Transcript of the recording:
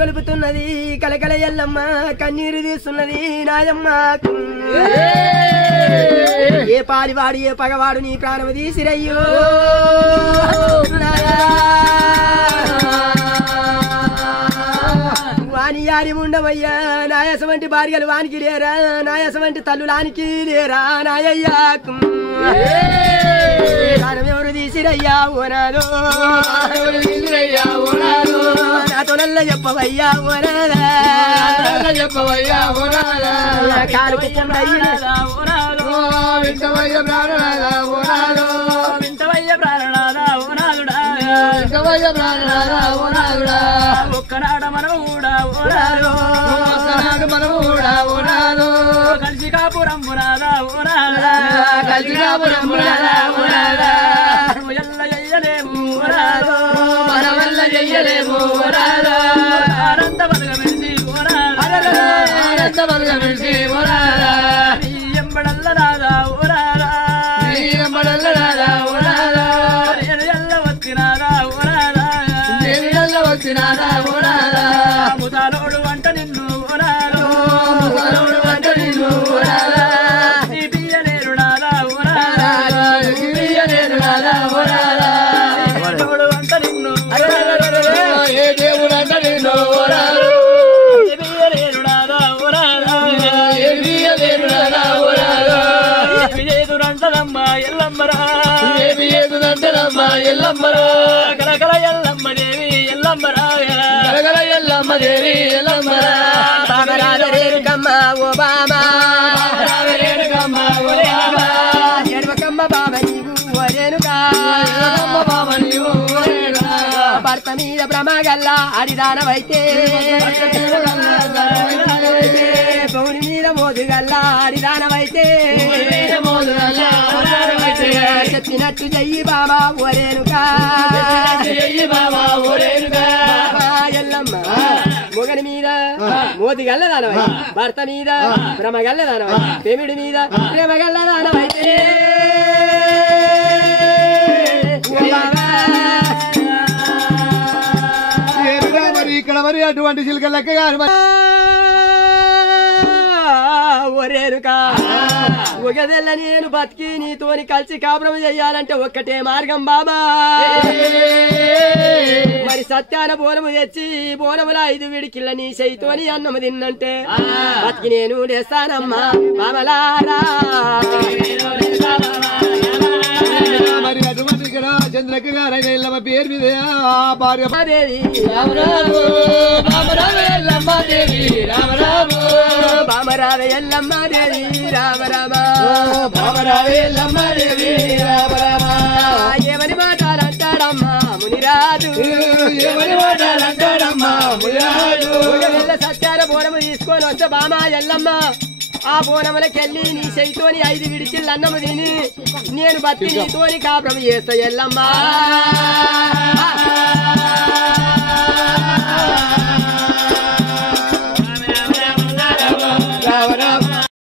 వెలుపుతున్నది కలకల ఎల్లమ్మ కన్నీరు తీస్తున్నది నాయమ్మ ఏ పాడివాడు ఏ పగవాడు నీ ప్రాణము తీసిరయ్యో వాని యారి ఉండవయ్యా నాయస వంటి భార్యలు వానికి లేరా నాయస వంటి తల్లులానికి లేరా నాయయ్యాకు ఎవరు తీసిరయ్యా ఓనాదో నాతో నల్ల చెప్పవయ్యా ఓనాదా చెప్పవయ్యా ఓనాదా కాలుకు వింటవయ్య ప్రాణనాదా ఓనాదో వింటవయ్య ప్రాణనాదా ఓనాదుడా వింటవయ్య ప్రాణనాదా ఓనాదుడా ఒక్కనాడ మనము కూడా ఓనాదో ఒక్కనాడు మనము కూడా ఓనాదో కలిసి కాపురం పురాదా ఓనాదా కలిసి కాపురం పురాదా ఓనాదా ఎల్ల చెయ్యలేము ఓనాదో మన వల్ల చెయ్యలేము ఓనాదో ఆనంద బలగ మెరిసి ఓనాదా ఆనంద బలగ మెరిసి ఓనాదా ఎంబడల్ల రాదా ఓనాదా ఎంబడల్ల రాదా ఓనాదా ఎల్ల వచ్చినాదా ఓనాదా ఎల్ల వచ్చినాదా ఓనాదా ముతాలోడు వంట నిన్ను ఓనాదో ముతాలోడు వంట నిన్ను ఓనాదా ఈ బియ్యలేరు నాదా ఓనాదా ఈ బియ్యలేరు నాదా ఓనాదా దేవుడు వంట నిన్ను ఏ దేవుడు వంట నిన్ను ఓనాదో ఈ బియ్యలేరు నాదా ఓనాదా ఏ బియ్యలేరు నాదా ఓనాదా విజయదురంటలమ్మ ఎల్లమ్మరా ఏ విజయదురంటలమ్మ ఎల్లమ్మరా కలకల ఎల్లమ్మ దేవి ఎల్లమ్మరా కలకల ఎల్లమ్మ దేవి ఎల్లమ్మరా బామరాజరేరుకమ్మ ఓ బామా బామరాజరేరుకమ్మ ఓ బామా ఎడవకమ్మ బామ నీవు ఓరేనుగా ఎడవకమ్మ బామ నీవు ఓరేనుగా భర్త మీద భ్రమగల్ల అడిదానవైతే పౌడి మీద మోదుగల్ల అడిదానవైతే చెప్పినట్టు చెయ్యి బాబా ఓరేనుగా ఎల్లమ్మ మొగని మీద మోదిగల్లదానవై భర్త మీద భ్రమగల్లదానవై పెమిడి మీద ప్రేమగల్లదానవైతే ఇక్కడ మరి అటువంటి చిలుక లెక్క గారు ఒరేనుకా ఒకదెల్ల నేను బతికి నీతోని కలిసి కాపురం చెయ్యాలంటే ఒక్కటే మార్గం బాబా మరి సత్యాన బోనము తెచ్చి బోనముల 5 విడికిళ్ళ నీ చేయితోని అన్నము తిన్నంటే బతికి నేను లేస్తానమ్మా బాబలారా మరి అటువంటి ఇక్కడ చంద్రక్క గారు ఎల్లమ్మ పేరు మీద భార్య దేవి రామరావు బామరావు ఎల్లమ్మ దేవి రామరావు బామరావు ఎల్లమ్మ దేవి రామరామ బామరావు ఎల్లమ్మ దేవి రామరామ ఎవరి మాటలంటాడమ్మా మునిరాజు ఎవరి మాటలంటాడమ్మా మునిరాజు సత్యాన బోనము తీసుకొని వస్తే బామా ఎల్లమ్మ ఆ బోనములకెళ్ళి నీ చేయితోని 5 విడిచిళ్ళు అన్నము తిని నేను బతికి నీతోని కాపురం చేస్తా ఎల్లమ్మా